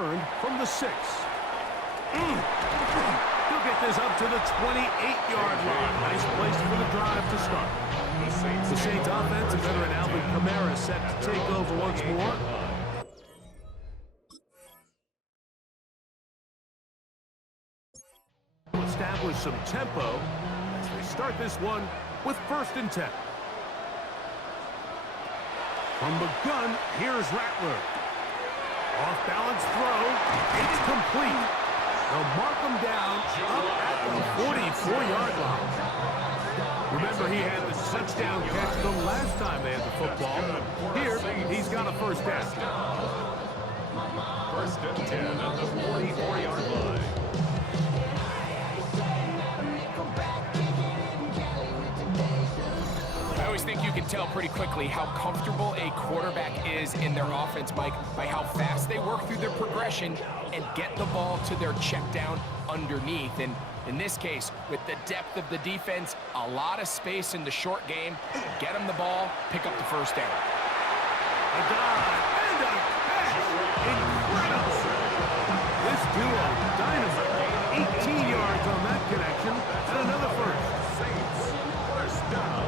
returned from the 6. He'll get this up to the 28-yard line. Nice place for the drive to start. The Saints offense and veteran Alvin Kamara set to take over once more. Establish some tempo as they start this one with 1st and 10. From the gun, here's Rattler. Off-balance throw. It's complete. They'll mark him down up at the 44-yard line. Remember, he had the touchdown catch the last time they had the football. Here, he's got a 1st down. 1st and 10 at the 44-yard line. I always think you can tell pretty quickly how comfortable a quarterback is in their offense, Mike, by how fast they work through their progression and get the ball to their check down underneath. And in this case, with the depth of the defense, a lot of space in the short game, get them the ball, pick up the 1st down. A dive and a catch. Incredible. This duo, dynamite. 18 yards on that connection and another 1st. First down.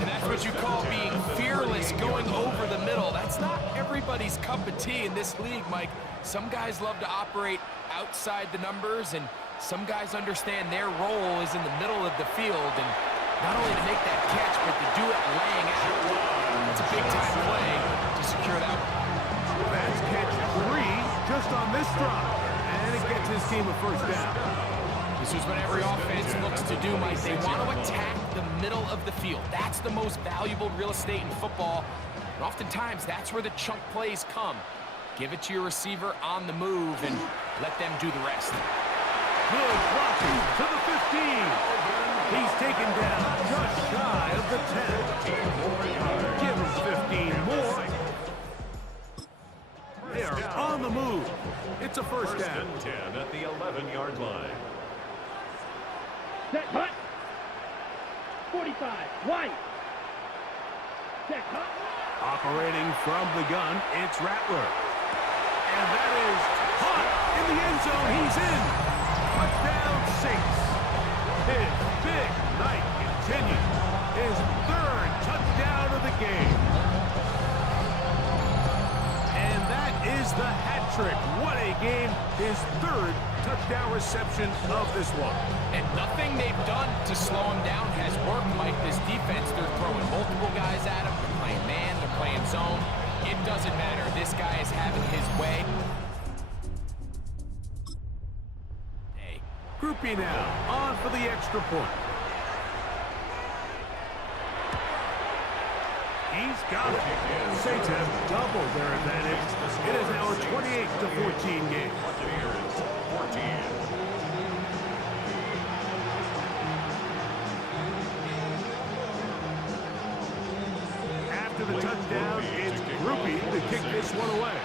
And that's what you call being fearless, going over the middle. That's not everybody's cup of tea in this league, Mike. Some guys love to operate outside the numbers, and some guys understand their role is in the middle of the field, and not only to make that catch, but to do it laying out. That's a big-time play to secure that one. That's catch 3 just on this drive, and it gets his team a 1st down. This is what every offense looks to do, Mike. They want to attack the middle of the field. That's the most valuable real estate in football. And oftentimes, that's where the chunk plays come. Give it to your receiver on the move and let them do the rest. Good blocking to the 15. He's taken down just shy of the 10. Give him 15 more. They are on the move. It's a 1st down. 10 at the 11-yard line. Set hut. 45. White. Set hut. Operating from the gun, it's Rattler. And that is caught in the end zone. He's in. Touchdown, Saints. His big night continues. His 3rd touchdown of the game. And that is the hat trick. What a game. His 3rd touchdown reception of this one. And nothing they've done to slow him down has worked, Mike. This defense, they're throwing multiple guys at him. They're playing man, they're playing zone. It doesn't matter. This guy is having his way. Hey. Groupie now, on for the extra point. He's got it. Saints have doubled their advantage. It is now a 28-14 game. Buccaneers, 14. After the touchdown, it's Groupie to kick this one away.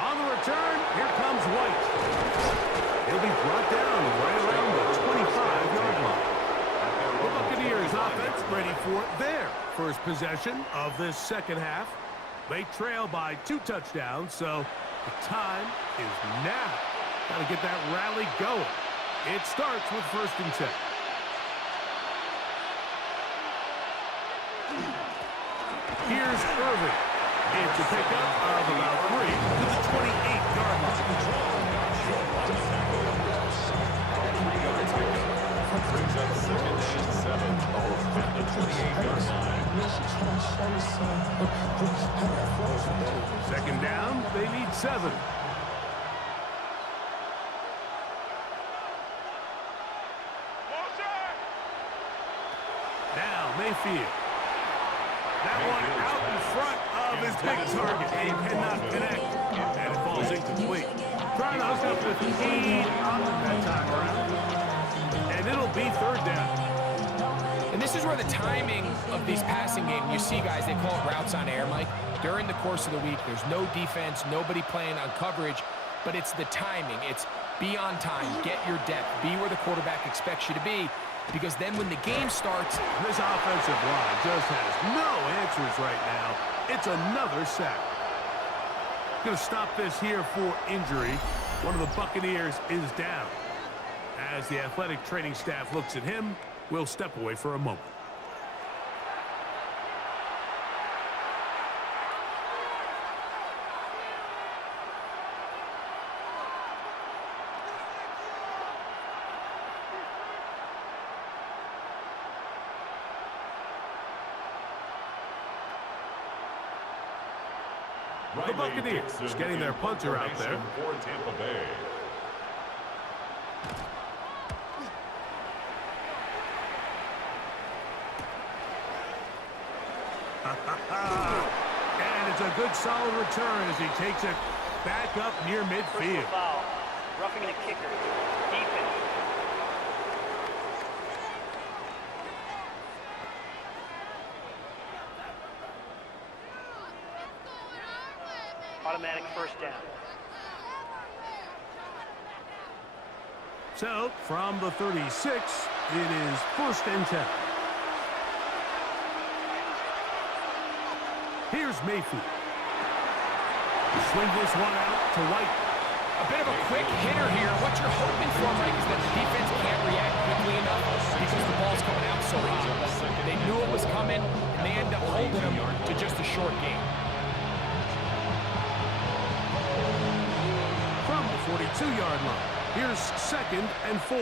On the return, here comes White. He'll be brought down right around the 25-yard line. The Buccaneers offense ready for their first possession of this 2nd half. They trail by 2 touchdowns, so the time is now. Got to get that rally going. It starts with 1st and 10. Here's Irving. It's a pickup of about 3 to the 28-yard line. Brings up 2nd and 7 at the 28-yard line. 2nd down, they need 7. Now Mayfield. That one out in front of his big target. He cannot connect. And it falls incomplete. Trying to hook up with Heed on that time around. And it'll be 3rd down. And this is where the timing of these passing games, you see guys, they call it routes on air, Mike. During the course of the week, there's no defense, nobody playing on coverage, but it's the timing. It's be on time, get your depth, be where the quarterback expects you to be. Because then when the game starts, this offensive line just has no answers right now. It's another sack. Going to stop this here for injury. One of the Buccaneers is down. As the athletic training staff looks at him, we'll step away for a moment. The Buccaneers getting their punter out there. For Tampa Bay. And it's a good solid return as he takes it back up near midfield. Foul. Roughing the kicker. Defense. Automatic first down. So, from the 36, it is 1st and 10. Here's Mayfield. Swing this one out to White. A bit of a quick hitter here. What you're hoping for, Mike, is that the defense can't react quickly enough because the ball's coming out so hot. They knew it was coming, and they end up holding them to just a short game. From the 42-yard line, here's 2nd and 4.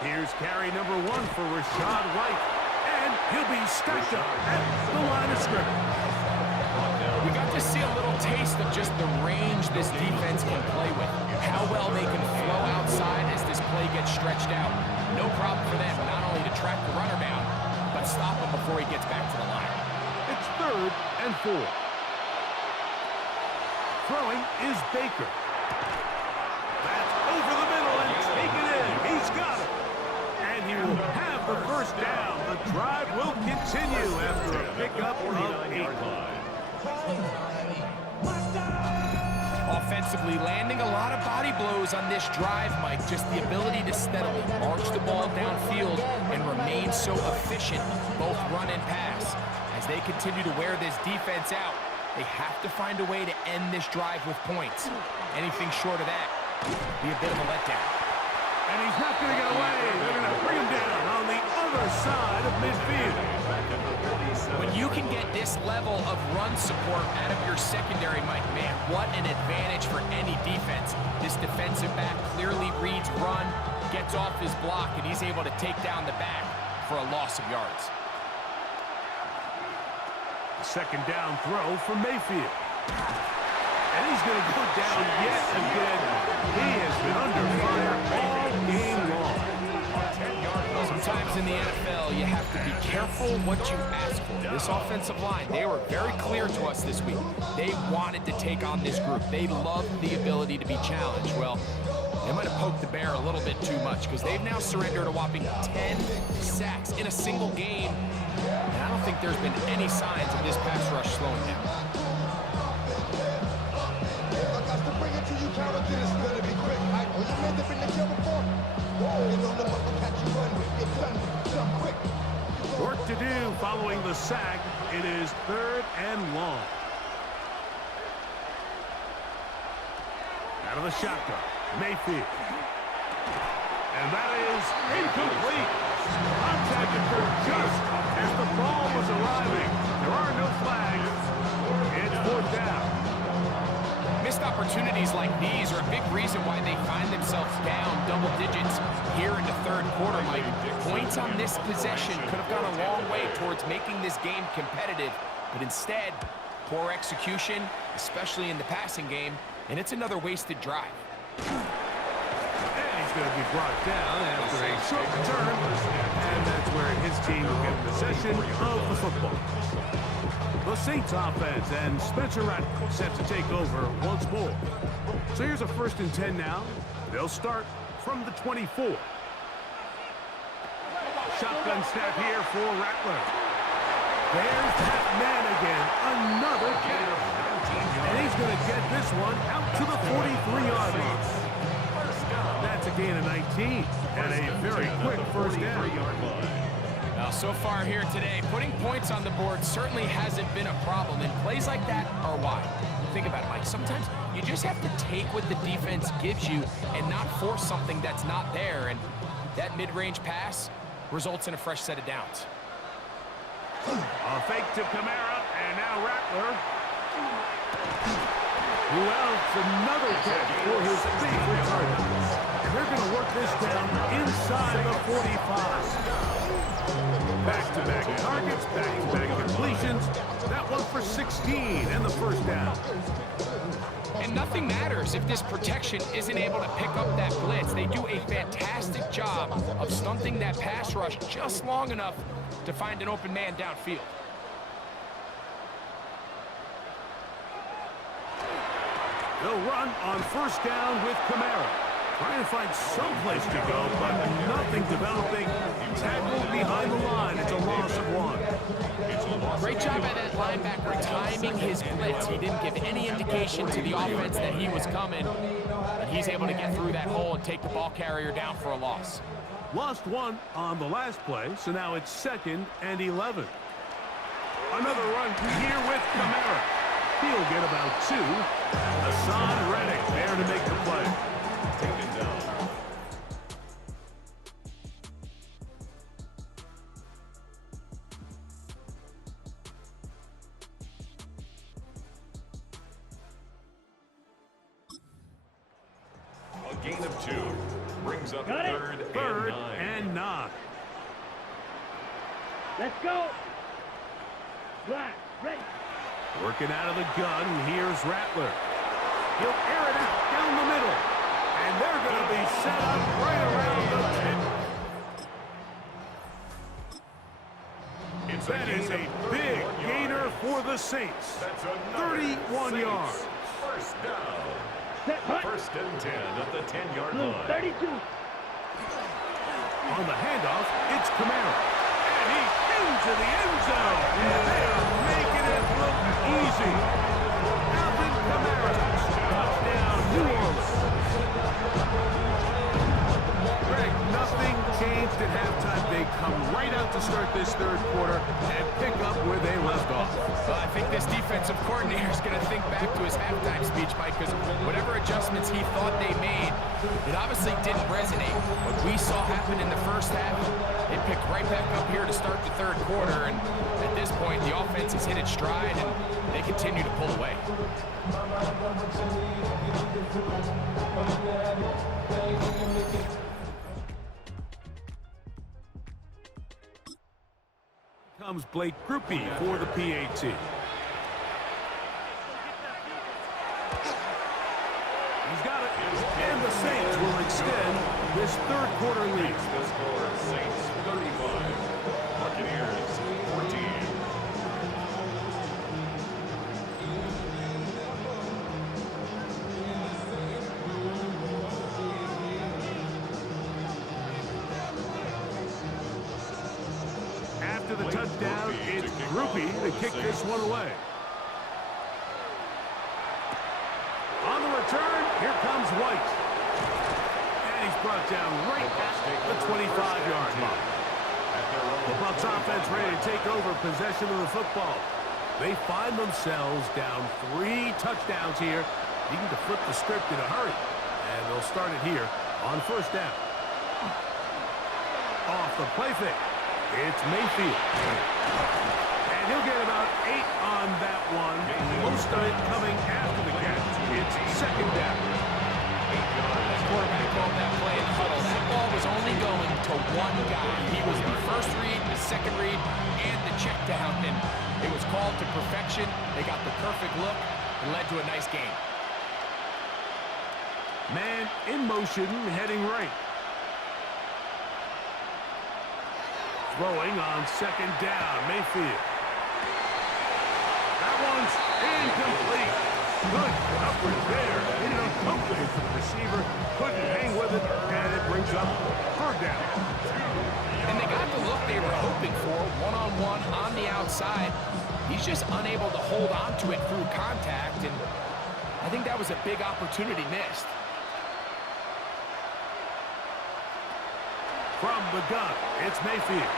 Here's carry number 1 for Rashad White, and he'll be stacked up at the line of scrimmage. We got to see a little taste of just the range this defense can play with, how well they can flow outside as this play gets stretched out. No problem for them not only to track the runner down, but stop him before he gets back to the line. It's 3rd and 4. Throwing is Baker. That's over the middle and taken in. He's got it. And he will have the first down. The drive will continue after a pickup of 8. Offensively, landing a lot of body blows on this drive, Mike. Just the ability to steadily march the ball downfield and remain so efficient, both run and pass. As they continue to wear this defense out, they have to find a way to end this drive with points. Anything short of that be a bit of a letdown. And he's not going to get away. They're going to bring him down on the other side of midfield. When you can get this level of run support out of your secondary, Mike, man, what an advantage for any defense. This defensive back clearly reads run, gets off his block, and he's able to take down the back for a loss of yards. Second down throw for Mayfield. And he's going to go down yet again. He has been under fire all game long. Sometimes in the NFL, you have to be careful what you ask for. This offensive line, they were very clear to us this week. They wanted to take on this group. They loved the ability to be challenged. Well, they might have poked the bear a little bit too much because they've now surrendered a whopping 10 sacks in a single game. And I don't think there's been any signs of this pass rush slowing down. Work to do following the sack. It is 3rd and long. Out of the shotgun, Mayfield. And that is incomplete. Contact occurred just as the ball was arriving. There are no flags. It's 4th down. Missed opportunities like these are a big reason why they find themselves down double digits here in the 3rd quarter, Mike. Points on this possession could have gone a long way towards making this game competitive, but instead, poor execution, especially in the passing game, and it's another wasted drive. And he's going to be brought down after a short return, and that's where his team will get possession of the football. The Saints offense and Spencer Rattler set to take over once more. So here's a 1st and 10 now. They'll start from the 24. Shotgun snap here for Rattler. There's that man again. Another catch. And he's going to get this one out to the 43-yard line. That's a gain of 19 and a very quick first down. Well, so far here today, putting points on the board certainly hasn't been a problem, and plays like that are why. Think about it, Mike. Sometimes you just have to take what the defense gives you and not force something that's not there, and that mid-range pass results in a fresh set of downs. A fake to Kamara, and now Rattler. Who else? Another catch for his favorite target. And they're going to work this down inside the 45. Back-to-back targets, back-to-back completions. That one for 16 and the first down. And nothing matters if this protection isn't able to pick up that blitz. They do a fantastic job of stunting that pass rush just long enough to find an open man downfield. They'll run on first down with Kamara. Trying to find some place to go, but nothing developing. Tackled behind the line. It's a loss of 1. Great job by that linebacker timing his blitz. He didn't give any indication to the offense that he was coming, but he's able to get through that hole and take the ball carrier down for a loss. Lost 1 on the last play, so now it's 2nd and 11. Another run here with Kamara. He'll get about 2. Hassan Reddick there to make the play. Taken down. A gain of 2 brings up third and 9. Let's go. Black, ready. Working out of the gun, here's Rattler. He'll air it out down the middle. And they're going to be set up right around the 10. That is a big gainer for the Saints. 31 yards. First down. First and 10 at the 10-yard line. 32. On the handoff, it's Kamara. And he's into the end zone. They're making it look easy. Alvin Kamara. Touchdown, New Orleans. Greg, nothing changed at halftime. They come right out to start this third quarter and pick up where they left off. Well, I think this defensive coordinator is going to think back to his halftime speech, Mike, because whatever adjustments he thought they made, it obviously didn't resonate. What we saw happen in the first half, they picked right back up here to start the third quarter, and at this point, the offense has hit its stride, and they continue to pull away. Comes Blake Groupie for the PAT. He's got it. And the Saints will extend this third quarter lead. The score, Saints 35, Buccaneers 14. After the touchdown, it's Groupie to kick this one away. On the return, here comes White. And he's brought down right at the 25-yard line. The Bucs offense ready to take over possession of the football. They find themselves down 3 touchdowns here, needing to flip the script in a hurry. And they'll start it here on first down. Off the play fake. It's Mayfield. And he'll get about 8 on that one. Most of it coming after the catch. It's second down. The quarterback called that play in the huddle. That ball was only going to one guy. He was the first read, the second read, and the check down. And it was called to perfection. They got the perfect look and led to a nice game. Man in motion, heading right. Throwing on second down, Mayfield. That one's incomplete. Good coverage there. In an uncomfortable for the receiver. Couldn't hang with it, and it brings up third down. And they got the look they were hoping for, one-on-one on the outside. He's just unable to hold on to it through contact, and I think that was a big opportunity missed. From the gun, it's Mayfield.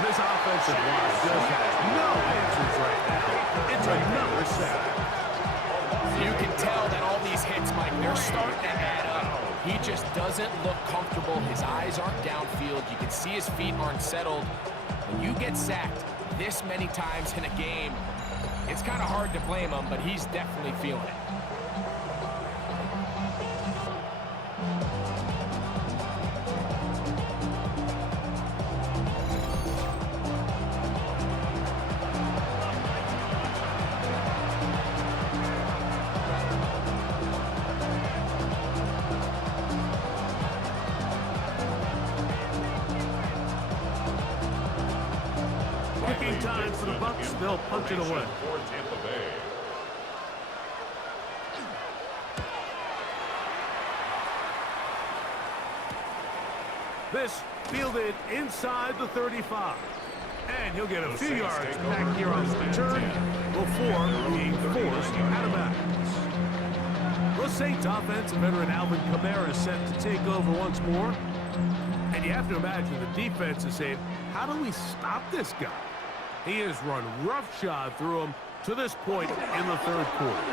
This offensive line just has no answers right now. It's another sack. You can tell that all these hits, Mike, they're starting to add up. He just doesn't look comfortable. His eyes aren't downfield. You can see his feet aren't settled. When you get sacked this many times in a game, it's kind of hard to blame him, but he's definitely feeling it. Kicking time for the Bucs. They'll punch it away. For Tampa Bay. This fielded inside the 35. And he'll get a few yards back here on the return before being forced out of bounds. The Saints offense, veteran Alvin Kamara, set to take over once more. And you have to imagine the defense is saying, how do we stop this guy? He has run roughshod through him to this point in the third quarter.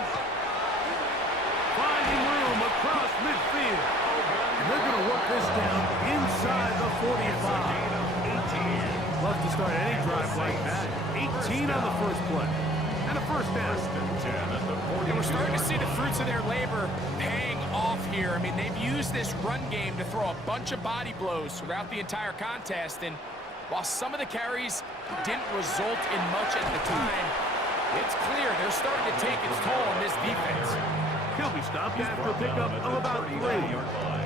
Finding room across midfield. And they're going to work this down inside the 45. Love to start any drive like that. 18 on the first play. And a first down. And we're starting to see the fruits of their labor paying off here. I mean, they've used this run game to throw a bunch of body blows throughout the entire contest. And while some of the carries didn't result in much at the time, it's clear they're starting to take its toll on this defense. He'll be stopped after a pickup of about 3.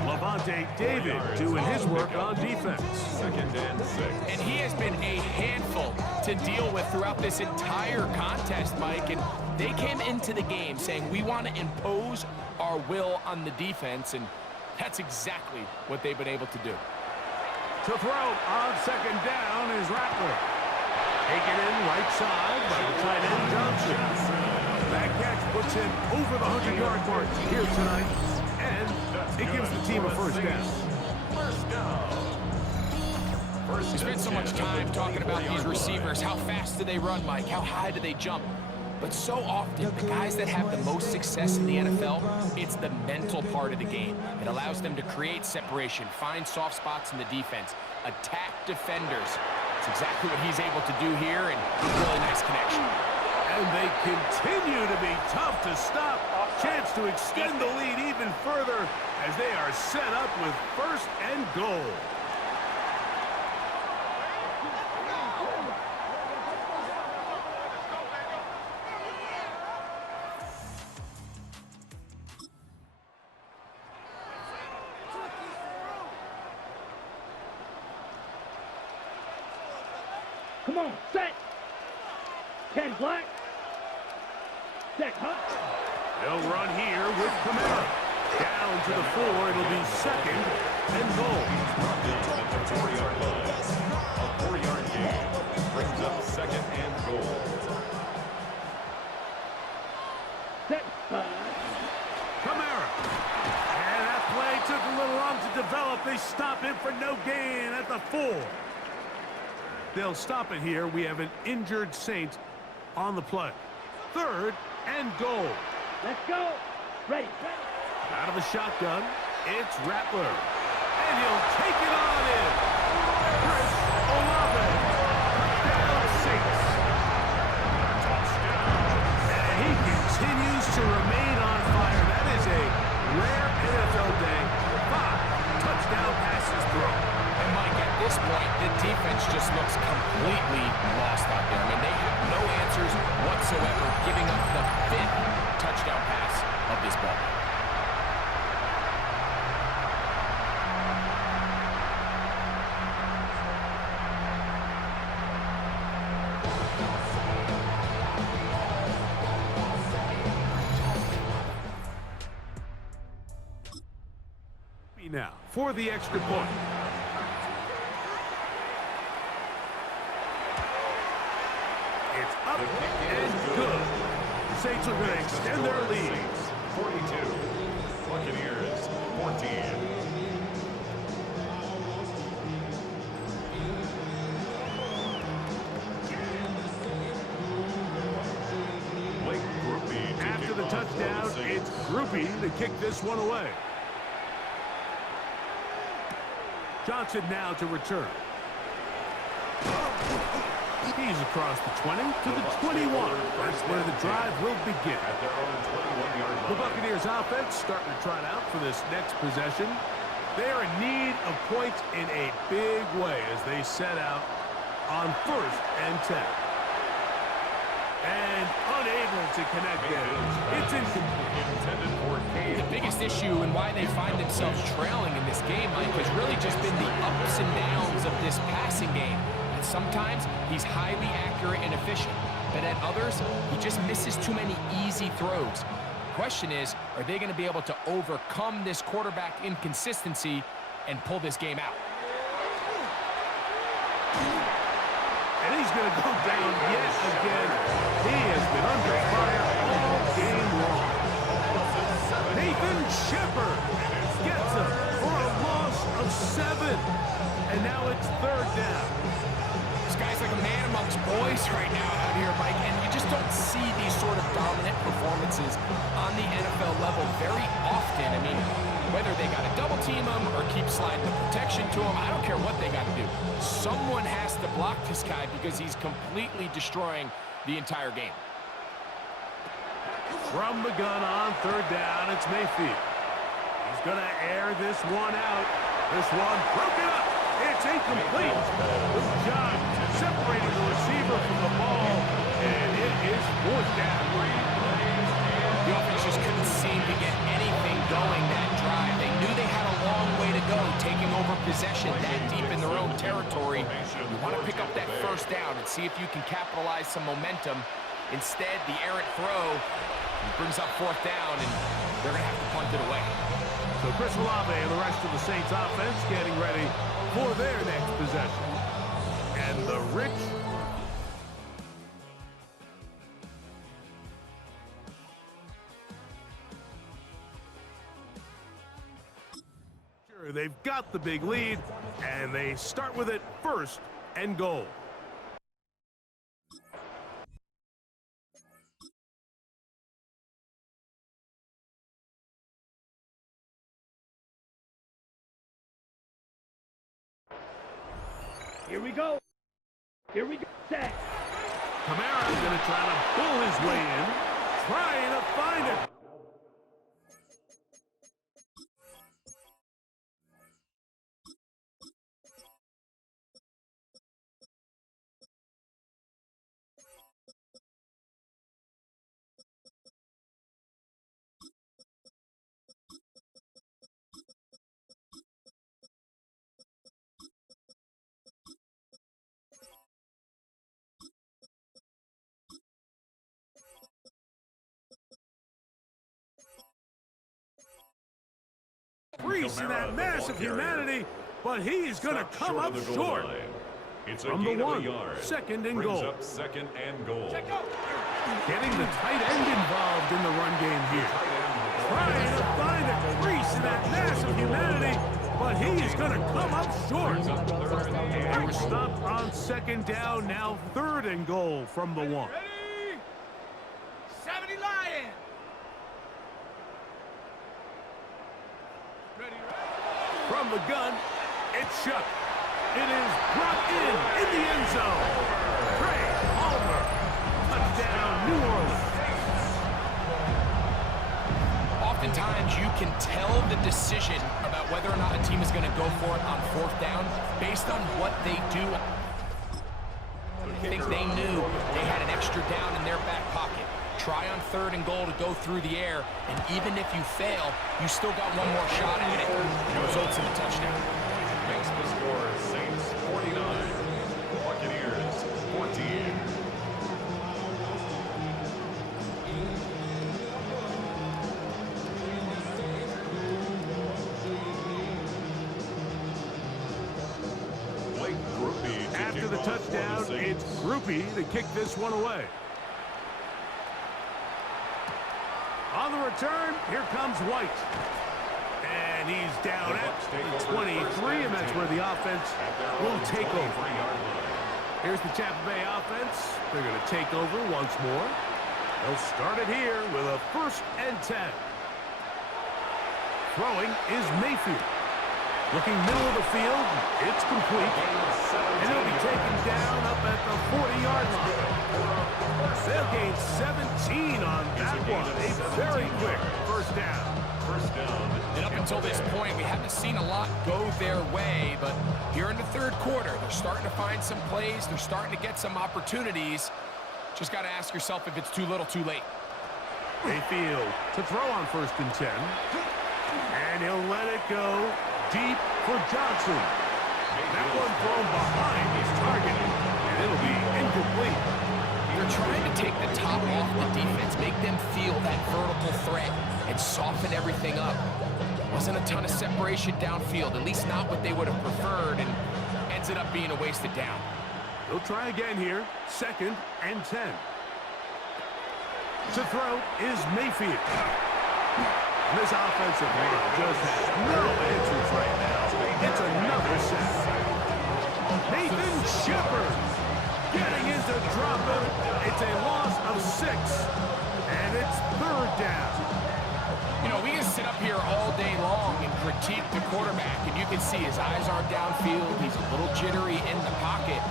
Levante David doing his work on defense. 2nd and 6. And he has been a handful to deal with throughout this entire contest, Mike. And they came into the game saying, we want to impose our will on the defense. And that's exactly what they've been able to do. To throw on 2nd down is Rattler. Taken in right side by the tight end Johnson. That catch puts him over the 100-yard mark here tonight, and it gives the team a first down. We spent so much time talking about these receivers. How fast do they run, Mike? How high do they jump? But so often, the guys that have the most success in the NFL, it's the mental part of the game. It allows them to create separation, find soft spots in the defense, attack defenders. It's exactly what he's able to do here, and really nice connection. And they continue to be tough to stop. Chance to extend the lead even further as they are set up with 1st and goal. Come on, set. 10 black. Set, huh? They'll run here with Kamara. Down to the 4. It'll be 2nd and goal. At the 4-yard line. A 4-yard gain brings up 2nd and goal. Set, Kamara. And that play took a little long to develop. They stop him for no gain at the 4. They'll stop it here. We have an injured Saint on the play. 3rd and goal. let's go. Ready. Out of the shotgun, it's Rattler. And he'll take it on in. Chris Olave. Touchdown Saints. And he continues to remain on fire. That is a rare NFL day. 5 touchdown passes thrown. And Mike, at this point, the defense just looks completely lost out there. I mean, they have no answers whatsoever, giving up the 5th touchdown pass of this ball. Now, for the extra point. It's up and good. The Saints are going to extend their lead. 42. Buccaneers 14. Groupie to kick this one away. Johnson now to return. He's across the 20 to the 21. That's where the drive will begin. At their own 21-yard line. The Buccaneers offense starting to trot out for this next possession. They are in need of points in a big way as they set out on 1st and 10. And unable to connect there. It's incomplete. Intended for Cade. The biggest issue and why they find themselves trailing in this game, Mike, has really just been the ups and downs of this passing game. And sometimes he's highly accurate and efficient, but at others, he just misses too many easy throws. The question is, are they going to be able to overcome this quarterback inconsistency and pull this game out? And he's going to go down yet again. He has been under fire all game long. Nathan Shepard gets him for a loss of 7. And now it's 3rd down. This guy's like a man amongst boys right now out here, Mike, and you just don't see these sort of dominant performances on the NFL level very often. I mean, whether they got to double team him or keep sliding the protection to him, I don't care what they got to do. Someone has to block this guy because he's completely destroying the entire game. From the gun on 3rd down, it's Mayfield. He's going to air this one out. This one broken up. It's incomplete. Good job separating the receiver from the ball, and it is 4th down. The offense just couldn't seem to get anything going that drive. They knew they had a long way to go, taking over possession that deep in their own territory. You want to pick up that 1st down and see if you can capitalize some momentum. Instead, the errant throw brings up 4th down, and they're going to have to punt it away. So Chris Olave and the rest of the Saints offense getting ready for their next possession. And the Rich they've got the big lead, and they start with it 1st and goal. Here we go. Here we go. Set. Kamara's going to try to pull his way in, trying to find it. Crease in that massive humanity, but he is going to come up short. It's From the 1, 2nd and goal. Up 2nd and goal. Getting the tight end involved in the run game here. Trying to find a crease in that massive humanity, but he is going to come up short. They were stopped on 2nd down, now 3rd and goal from the 1. Ready? 70 Lions. Ready, From the gun, it's Shuck. It is brought in the end zone. Trey Palmer. Touchdown, New Orleans. Oftentimes, you can tell the decision about whether or not a team is going to go for it on 4th down based on what they do. I think they knew they had an extra down in their back pocket. Try on 3rd and goal to go through the air, and even if you fail, you still got one more shot at it. It results in a touchdown. Makes the score Saints 49, Buccaneers 14. After the touchdown, it's Groupie to kick this one away. On the return, here comes White. And he's down at the 23, and that's where the offense will take over. Here's the Tampa Bay offense. They're going to take over once more. They'll start it here with a 1st and 10. Throwing is Mayfield. Looking middle of the field, it's complete. And he'll be taken down up at the 40-yard line. They'll gain 17 on that one. A very quick first down. First down. And up until this point, we haven't seen a lot go their way, but here in the third quarter, they're starting to find some plays. They're starting to get some opportunities. Just got to ask yourself if it's too little, too late. Mayfield to throw on 1st and 10. And he'll let it go deep for Johnson. That one thrown behind his target, and it'll be incomplete. They're trying to take the top off the defense, make them feel that vertical threat, and soften everything up. Wasn't a ton of separation downfield, at least not what they would have preferred, and ended up being a wasted down. He'll try again here, 2nd and 10. To throw is Mayfield. This offensive line just has no answers right now. It's another sack. Nathan Shepard getting into drop him. It's a loss of 6, and it's 3rd down. You know, we can sit up here all day long and critique the quarterback, and you can see his eyes aren't downfield. He's a little jittery in the pocket.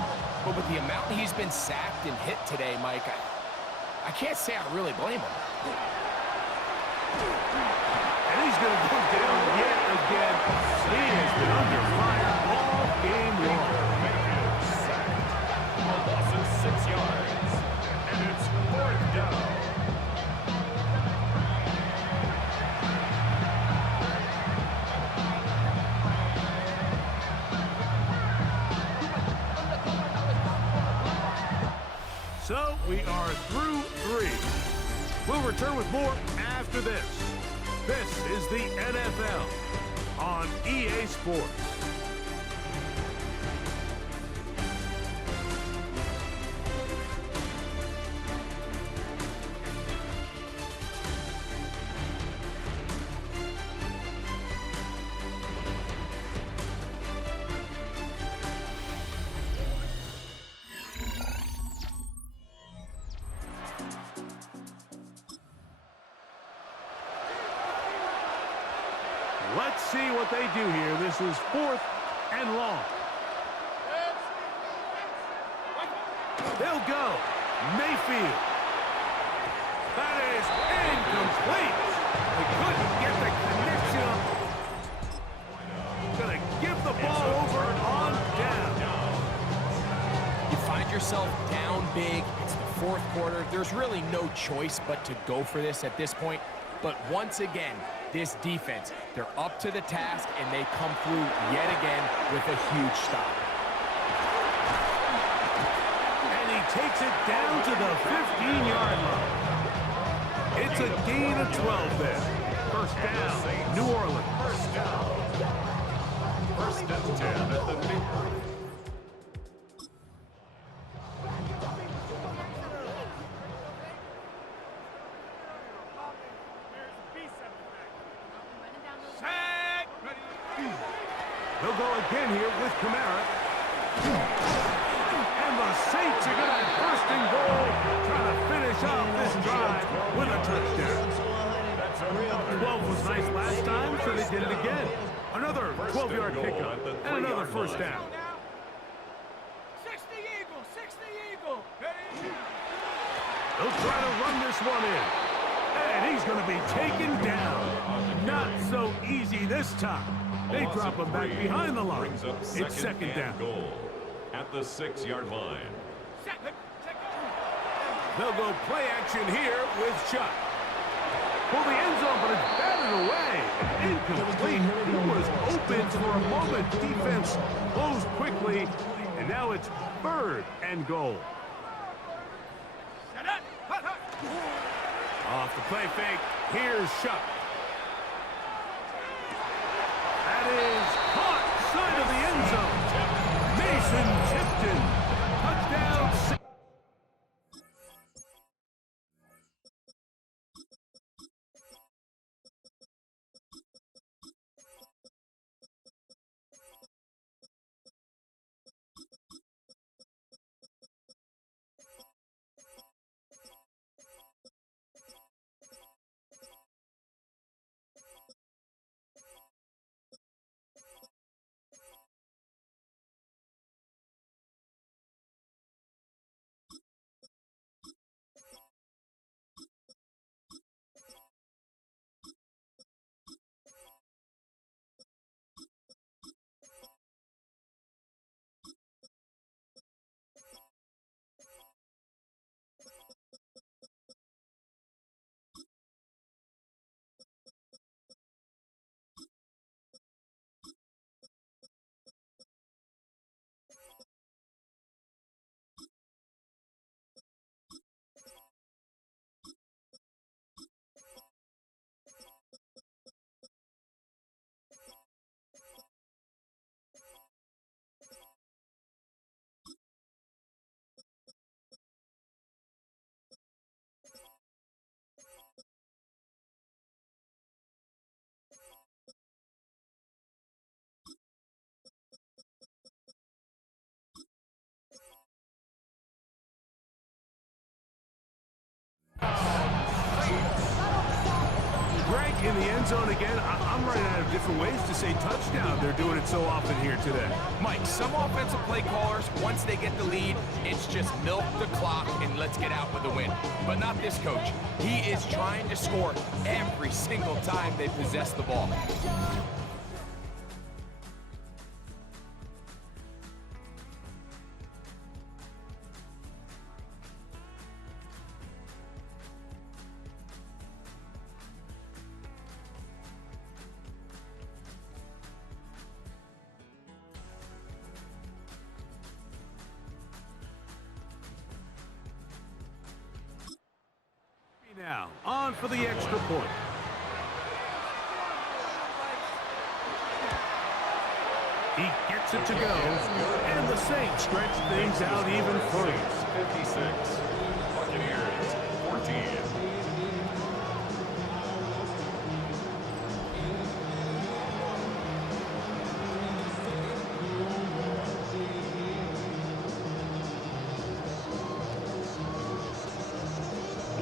But with the amount he's been sacked and hit today, Mike, I can't say I really blame him. And he's going to go down yet again. He has been under fire all game long. A loss of 6 yards. And it's 4th down. So we are through 3. We'll return with more after this. This is the NFL on EA Sports. Let's see what they do here. This is 4th and long. They'll go. Mayfield. That is incomplete. They couldn't get the connection. Gonna give the ball over on down. You find yourself down big. It's the 4th quarter. There's really no choice but to go for this at this point. But once again, this defense, they're up to the task, and they come through yet again with a huge stop. And he takes it down to the 15-yard line. It's a gain of 12 there. First down, New Orleans. First down. 1st and 10 at the mid. They'll go again here with Kamara. And the Saints are going to have 1st and goal, trying to finish off this drive with a touchdown. 12 was nice last time, so they did it again. Another 12-yard pickup and another first down. 60 Eagle, 60 Eagle. They'll try to run this one in. And he's going to be taken down. Not so easy this time. They drop him back behind the line. It's 2nd down. Goal at the 6-yard line. They'll go play action here with Chuck. For the end zone, but it's batted away. Incomplete. He was open for a moment. Defense closed quickly, and now it's 3rd and goal. Off the play fake, here's Chuck. That is caught side of the end zone. Mason Tipton. Touchdown. in the end zone again. I'm running out of different ways to say touchdown. They're doing it so often here today. Mike, some offensive play callers, once they get the lead, it's just milk the clock and let's get out with a win. But not this coach. He is trying to score every single time they possess the ball. Now, on for the extra point. He gets it to go, and the Saints stretch things out even further. 56. Buccaneers 14.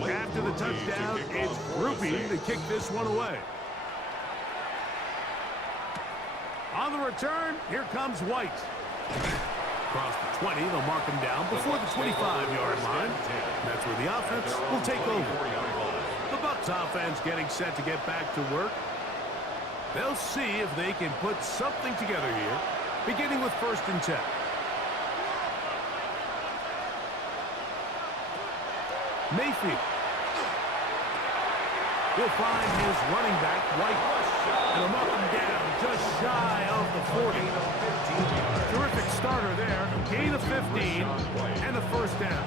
After the touchdown, it's Groupie to kick this one away. On the return, here comes White. Across the 20, they'll mark him down before the 25-yard line. That's where the offense will take over. The Bucs offense getting set to get back to work. They'll see if they can put something together here, beginning with 1st and 10. Mayfield. He'll find his running back, White, and he'll mark him down just shy of the 40. Terrific starter there. Gain of 15 and a 1st down.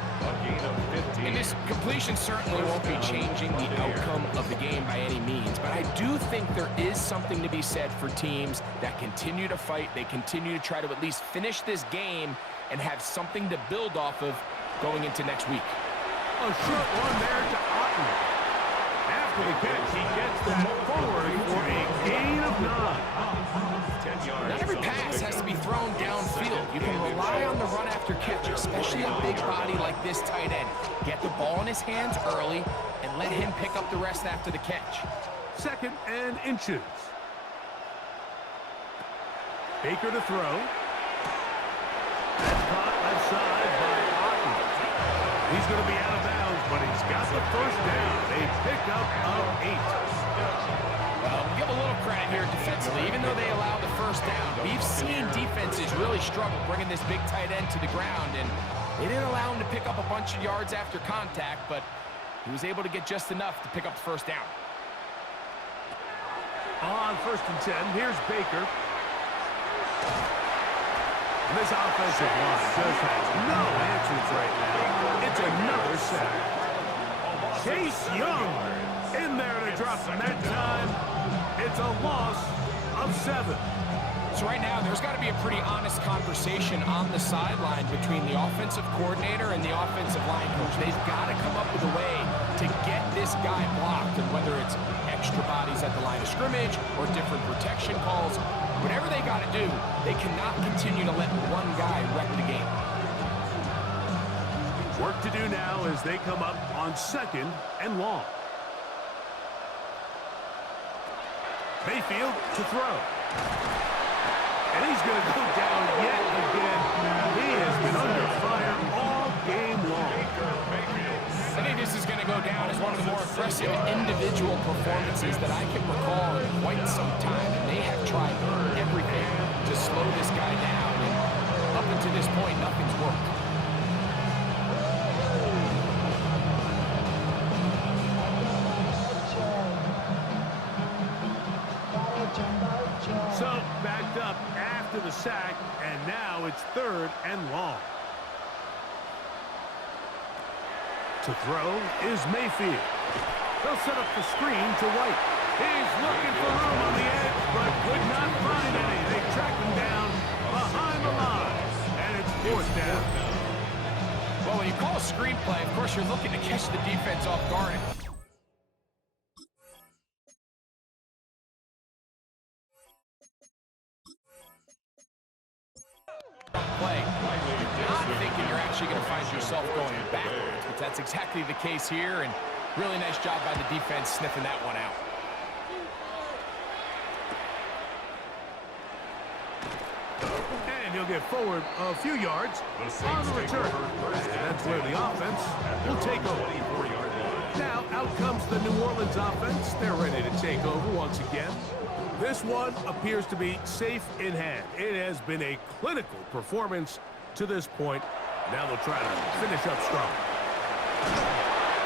And this completion certainly won't be changing the outcome of the game by any means, but I do think there is something to be said for teams that continue to fight. They continue to try to at least finish this game and have something to build off of going into next week. A short one there to Otten. After the catch, he gets that forward for a gain of 9. Not every pass has to be thrown downfield. You can rely on the run after catch, especially a big body like this tight end. Get the ball in his hands early and let him pick up the rest after the catch. 2nd and inches. Baker to throw. That's caught left side by Otten. He's going to be out of bounds, but he's got the 1st down. A pickup of 8. Well, give a little credit here defensively. Even though they allow the 1st down, we've seen defenses really struggle bringing this big tight end to the ground, and they didn't allow him to pick up a bunch of yards after contact, but he was able to get just enough to pick up the 1st down. On 1st and 10, here's Baker. This offensive line just has no answers right now. It's another sack. Chase Young in there to drop him. That time, it's a loss of 7. So right now, there's got to be a pretty honest conversation on the sideline between the offensive coordinator and the offensive line coach. They've got to come up with a way to get this guy blocked, and whether it's extra bodies at the line of scrimmage or different protection calls, whatever they got to do, they cannot continue to let one guy wreck the game. Work to do now as they come up on 2nd and long. Mayfield to throw. And he's going to go down yet again. He has been under fire all game long. I think this is going to go down as one of the more impressive individual performances that I can recall in quite some time. And they have tried everything to slow this guy down. And up until this point, nothing's worked. So, backed up after the sack, and now it's 3rd and long. To throw is Mayfield. They'll set up the screen to White. He's looking for room on the edge, but could not find any. They track him down behind the line, and it's 4th down. Well, when you call a screenplay, of course, you're looking to catch the defense off guard. Play. Not thinking you're actually going to find yourself going backwards, but that's exactly the case here, and really nice job by the defense sniffing that one out. he'll get forward a few yards on the return. And that's where the offense will take over. Now, out comes the New Orleans offense. They're ready to take over once again. This one appears to be safe in hand. It has been a clinical performance to this point. Now they'll try to finish up strong.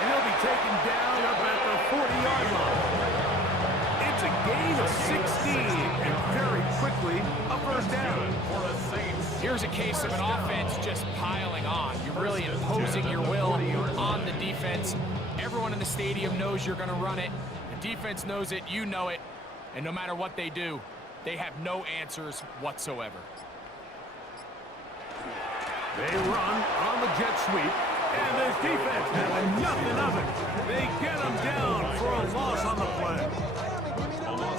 And he'll be taken down up at the 40-yard line. It's a gain of 16, and very quickly a first down. Here's a case of an offense just piling on. You're really imposing your will on the defense. Everyone in the stadium knows you're going to run it. The defense knows it, you know it. And no matter what they do, they have no answers whatsoever. They run on the jet sweep, and this defense having nothing of it. They get them down for a loss on the play.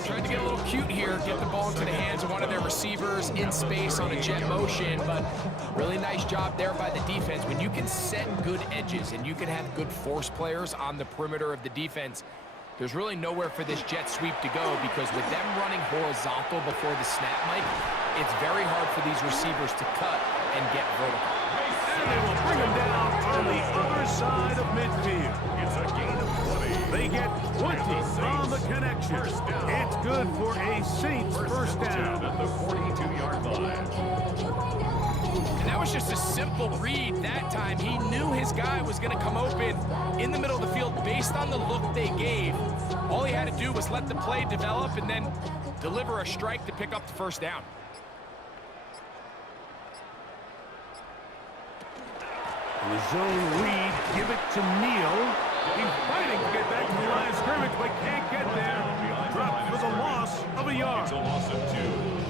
Tried to get a little cute here, get the ball into the hands of one of their receivers in space on a jet motion, but really nice job there by the defense. When you can set good edges and you can have good force players on the perimeter of the defense, there's really nowhere for this jet sweep to go, because with them running horizontal before the snap, Mike, it's very hard for these receivers to cut and get vertical. And they will bring him down on the other side of midfield. It's a gain of 20. They get 20 on the connection. It's good for a Saints first down. At the 42-yard line. And that was just a simple read that time. He knew his guy was going to come open in the middle of the field based on the look they gave. All he had to do was let the play develop and then deliver a strike to pick up the first down. In the zone read, give it to Neal. He's fighting to get back to the line of scrimmage, but can't get there. Dropped for the loss of a yard. It's a loss of 2.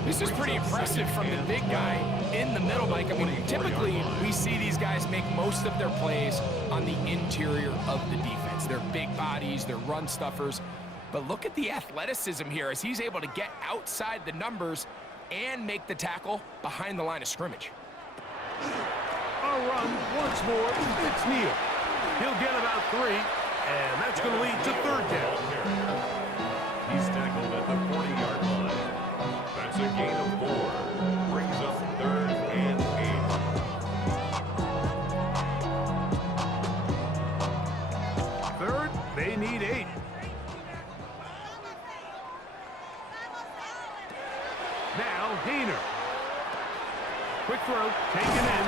This is pretty impressive from the big guy in the middle, Mike. I mean, typically we see these guys make most of their plays on the interior of the defense. They're big bodies, they're run stuffers. But look at the athleticism here as he's able to get outside the numbers and make the tackle behind the line of scrimmage. A run once more. It's Neal. He'll get about 3, and that's going to lead to third down. He's tackled at the 40-yard line. That's a gain of 4. Brings up 3rd and 8. Third, they need 8. Now, Hayner. Quick throw, taken in.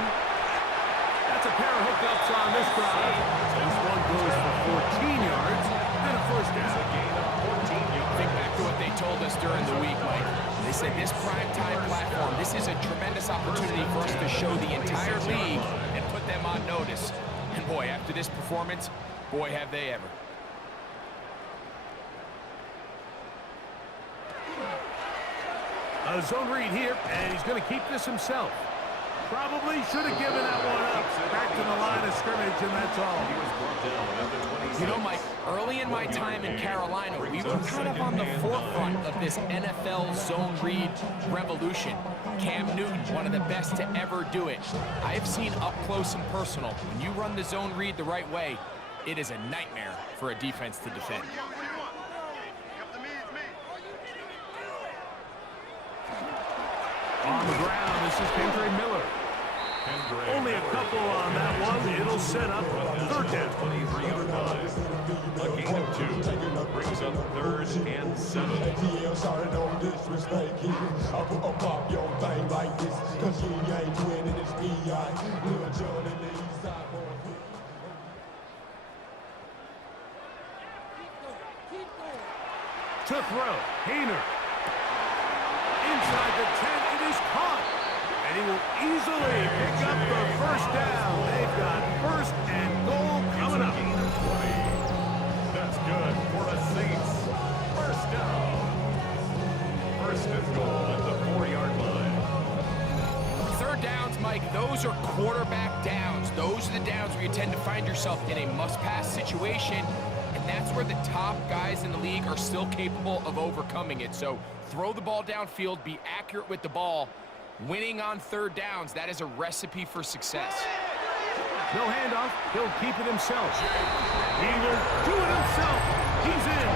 That's a pair of hookups on this drive. This one goes for 14 yards and a first down. Think back to what they told us during the week, Mike. They said this primetime platform, this is a tremendous opportunity for us to show the entire league and put them on notice. And boy, after this performance, boy, have they ever. A zone read here, and he's going to keep this himself. Probably should have given that one up. Back to the line of scrimmage, and that's all. You know, Mike, early in my time in Carolina, we were kind of on the forefront of this NFL zone read revolution. Cam Newton, one of the best to ever do it. I have seen up close and personal, when you run the zone read the right way, it is a nightmare for a defense to defend. On the ground, this is Kendra Miller. Only a couple on that one. It'll set up third down. 23-yard line. A gain of 2. Brings up 3rd and 7. To throw, Hayner. Inside the 10, it is caught. And he will easily pick up the first down. They've got first and goal coming up. That's good for the Saints. First down. First and goal at the 4-yard line. Third downs, Mike, those are quarterback downs. Those are the downs where you tend to find yourself in a must-pass situation, and that's where the top guys in the league are still capable of overcoming it. So throw the ball downfield, be accurate with the ball. Winning on third downs, that is a recipe for success. No handoff. He'll keep it himself. He will do it himself. He's in.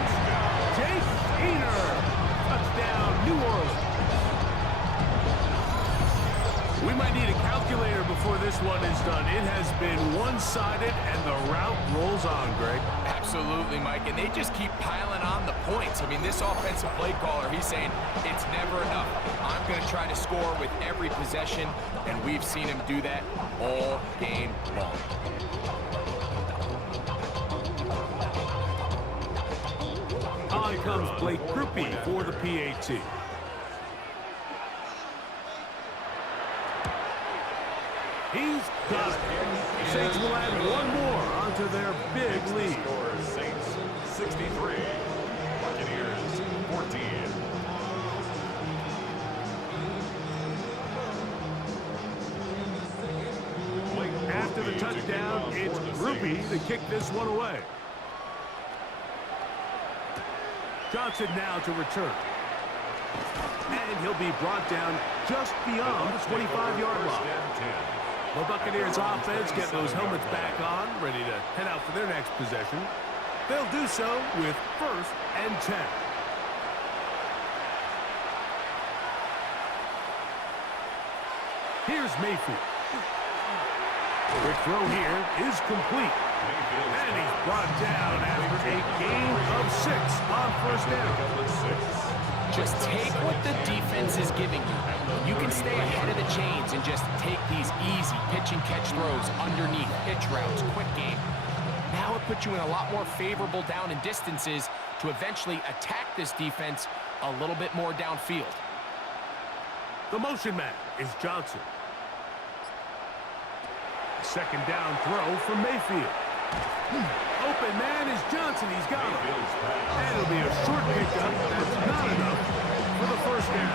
Jake Hayner. Touchdown, New Orleans. We might need a calculator before this one is done. It has been one-sided, and the route rolls on, Greg. Absolutely, Mike, and they just keep piling on the points. I mean, this offensive play caller, he's saying it's never enough. I'm going to try to score with every possession, and we've seen him do that all game long. On comes Blake Groupie for the PAT. He's got it. Saints will add one more onto their big lead. Score Saints 63, Buccaneers 14. After the touchdown, it's Groupie to kick this one away. Johnson now to return. And he'll be brought down just beyond the 25-yard line. The Buccaneers offense getting those helmets back on, ready to head out for their next possession. They'll do so with 1st and 10. Here's Mayfield. Quick throw here is complete. And he's brought down after a gain of 6 on 1st down. Just take what the defense is giving you. You can stay ahead of the chains and just take these easy pitch and catch throws underneath, pitch routes, quick game. Now it puts you in a lot more favorable down and distances to eventually attack this defense a little bit more downfield. The motion man is Johnson. Second down throw from Mayfield. Open man is Johnson. He's got him. And it'll be a short pickup. That's not enough for the 1st down.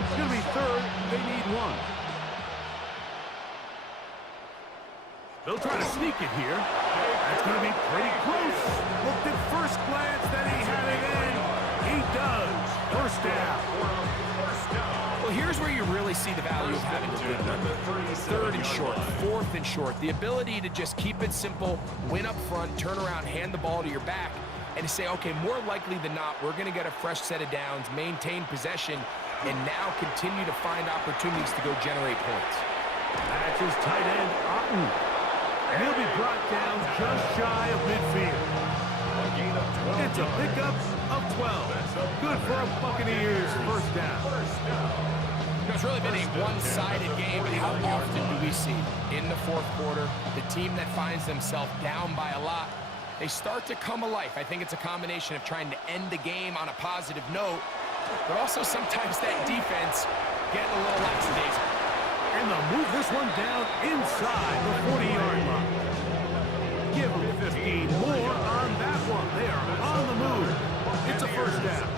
It's going to be 3rd. They need 1. They'll try to sneak it here. That's going to be pretty close. Looked at first glance that he had it in. He does. 1st down. Well, here's where you really see the value of having a good number. 3rd and short, 4th and short. The ability to just keep it simple, win up front, turn around, hand the ball to your back, and to say, okay, more likely than not, we're going to get a fresh set of downs, maintain possession, and now continue to find opportunities to go generate points. That's his tight end, Otten. And he'll be brought down just shy of midfield. It's a pickup of 12. Good for a Buccaneers 1st down. It's really been a one-sided game, but how often do we see in the 4th quarter the team that finds themselves down by a lot, they start to come alive. I think it's a combination of trying to end the game on a positive note, but also sometimes that defense getting a little lackadaisical. And they'll move this one down inside the 40-yard line. Give them 15 more on that one. They are on the move. It's a 1st down.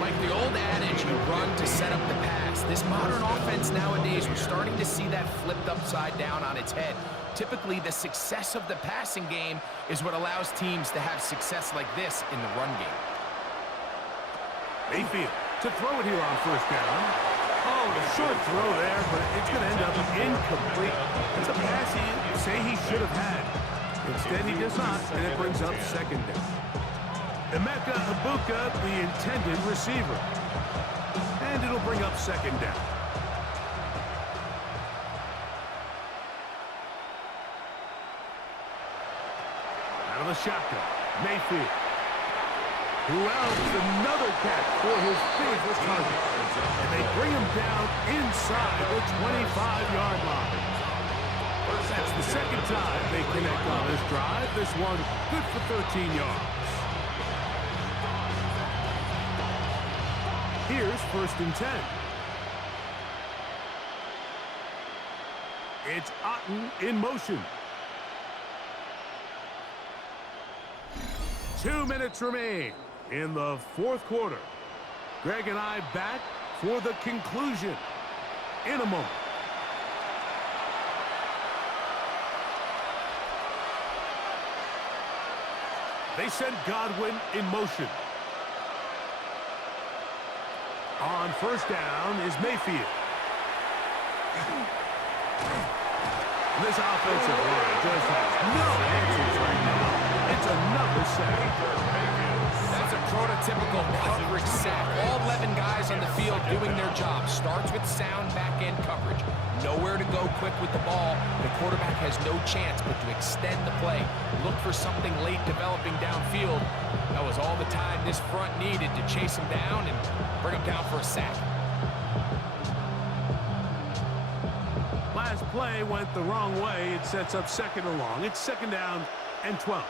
Like the old adage, you run to set up the pass. This modern offense nowadays, we're starting to see that flipped upside down on its head. Typically, the success of the passing game is what allows teams to have success like this in the run game. Mayfield to throw it here on 1st down. Oh, a short throw there, but it's going to end up incomplete. It's a pass he say he should have had. Instead, he does not, and it brings up 2nd down. Emeka Ibuka, the intended receiver. And it'll bring up 2nd down. Out of the shotgun, Mayfield. Who else? Another catch for his favorite target. And they bring him down inside the 25-yard line. That's the 2nd time they connect on this drive. This one good for 13 yards. Here's 1st and 10. It's Otten in motion. 2 minutes remain in the 4th quarter. Greg and I back for the conclusion in a moment. They send Godwin in motion. On 1st down is Mayfield. This offensive line just has no answers right now. It's another sack. That's a prototypical coverage sack. All 11 guys on the field doing their job. Starts with sound back-end coverage. Nowhere to go quick with the ball. The quarterback has no chance but to extend the play. Look for something late developing downfield. That was all the time this front needed to chase him down and bring him down for a sack. Last play went the wrong way. It sets up second and long. It's second down and 12.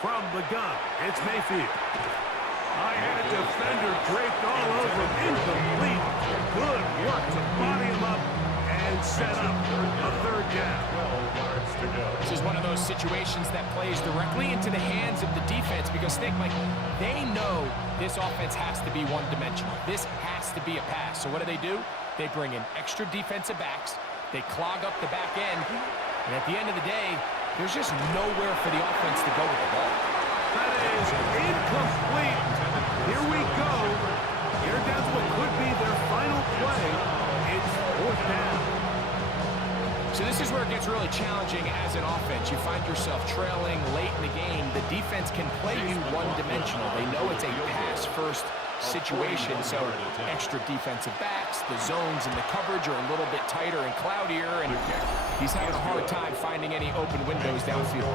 From the gun, it's Mayfield. I had a defender draped all over him. Incomplete. Good work to body him up and set up a third down. This is one of those situations that plays directly into the hands of the defense because think, Mike, they know this offense has to be one-dimensional. This has to be a pass. So what do? They bring in extra defensive backs. They clog up the back end. And at the end of the day, there's just nowhere for the offense to go with the ball. That is incomplete. Here we go. Here down to what could be their final play. It's fourth down. So this is where it gets really challenging as an offense. You find yourself trailing late in the game. The defense can play you one-dimensional. They know it's a pass-first situation, so extra defensive backs, the zones and the coverage are a little bit tighter and cloudier, and he's having a hard time finding any open windows downfield.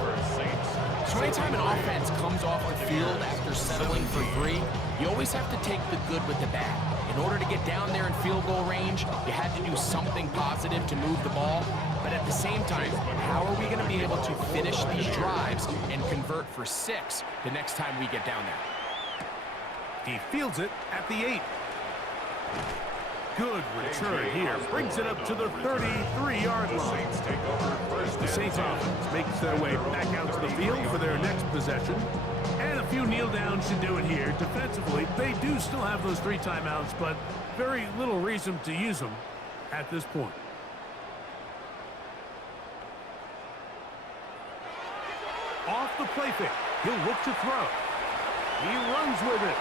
So anytime an offense comes off the field after settling for 3, you always have to take the good with the bad. In order to get down there in field goal range, you had to do something positive to move the ball, but at the same time, how are we going to be able to finish these drives and convert for 6 the next time we get down there? He fields it at the 8. Good return here. Brings it up to the 33-yard line. The Saints offense makes their way back out to the field for their next possession. And a few kneel downs should do it here. Defensively, they do still have those 3 timeouts, but very little reason to use them at this point. Off the play fake. He'll look to throw. He runs with it.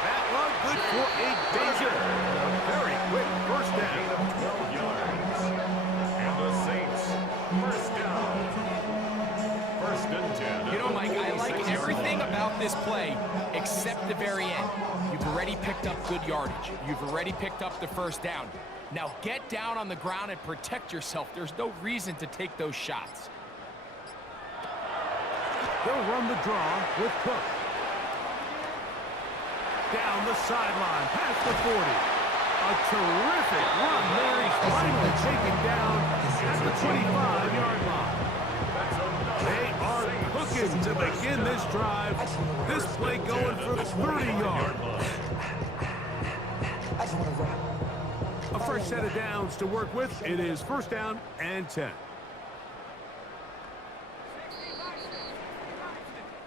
That run good for a buzzer. Very quick first down. 12 yards. And the Saints, first down. First and 10. You know, Mike, I like everything about this play except the very end. You've already picked up good yardage. You've already picked up the first down. Now get down on the ground and protect yourself. There's no reason to take those shots. They'll run the draw with Cook. Down the sideline, past the 40. A terrific run there. He's finally taken down at the 25-yard line. They are cooking to begin this drive. This play going for 30 yards. A fresh set of downs to work with. It is first down and 10.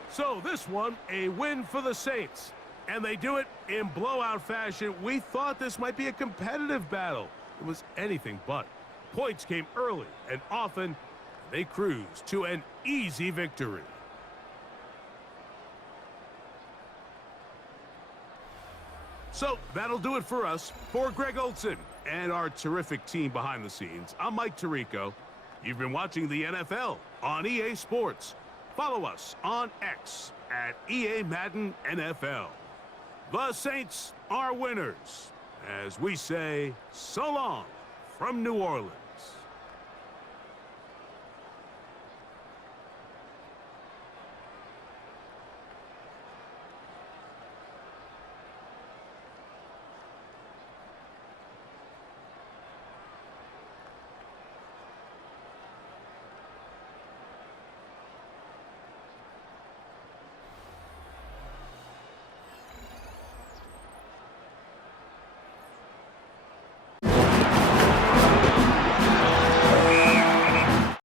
So this one, a win for the Saints. And they do it in blowout fashion. We thought this might be a competitive battle. It was anything but. Points came early and often. They cruised to an easy victory. So that'll do it for us. For Greg Olson and our terrific team behind the scenes, I'm Mike Tirico. You've been watching the NFL on EA Sports. Follow us on X at EA Madden NFL. The Saints are winners, as we say so long from New Orleans.